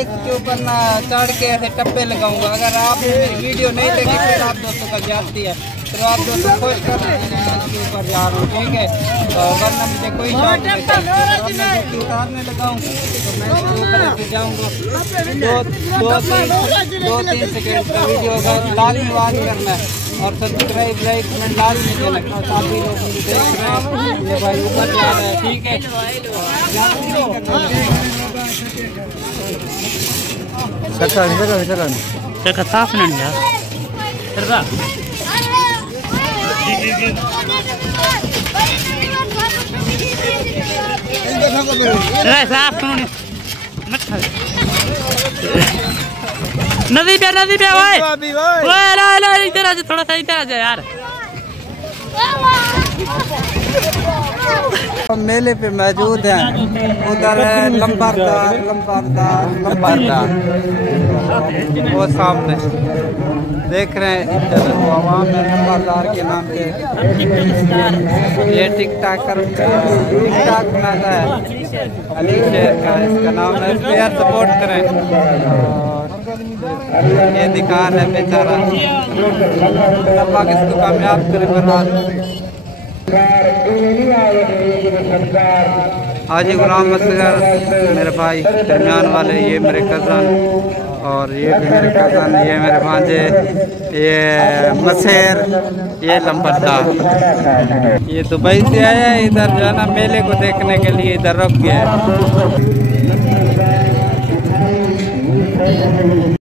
इसके ऊपर ना चढ़ के ऐसे टप्पे लगाऊंगा। अगर आपने मेरी वीडियो नहीं देखी फिर आप दोस्तों का जाती है, तो आप दोस्तों खुश कर इसके ऊपर जा रहा हूँ, ठीक है। वरना मुझे कोई शौक नहीं था, उतारने लगाऊँ तो मैं इसके ऊपर ऐसे जाऊँगा। 2-3 सेकेंड का वीडियो होगा, लाजमी बात करना है और सब्सक्राइब लाइक कमेंट लाजमी देना। काफ़ी लोग मुझे देख रहे हैं, ये भाई ऊपर जा रहा है, ठीक है। साफ नहीं है नदी पे ओए इधर आ जा, थोड़ा सा इधर आ जा यार। मेले पे मौजूद हैं, उधर लंबरदार वो सामने देख रहे हैं। आवाम में लंबरदार के नाम पे ये टिकटॉक बनाता है, अली शेर का इसका नाम है। प्यार सपोर्ट करें। ये दुकान है बेचारा, अल्लाह किसको कामयाब करे बना। हाजी गुलाम असगर मेरे भाई दरमियान वाले, ये मेरे कज़न और ये भी मेरे कज़न, ये मेरे भांजे, ये मसेर, ये लंबरदार। ये दुबई से आया है, इधर जो है ना मेले को देखने के लिए इधर रुक गया है।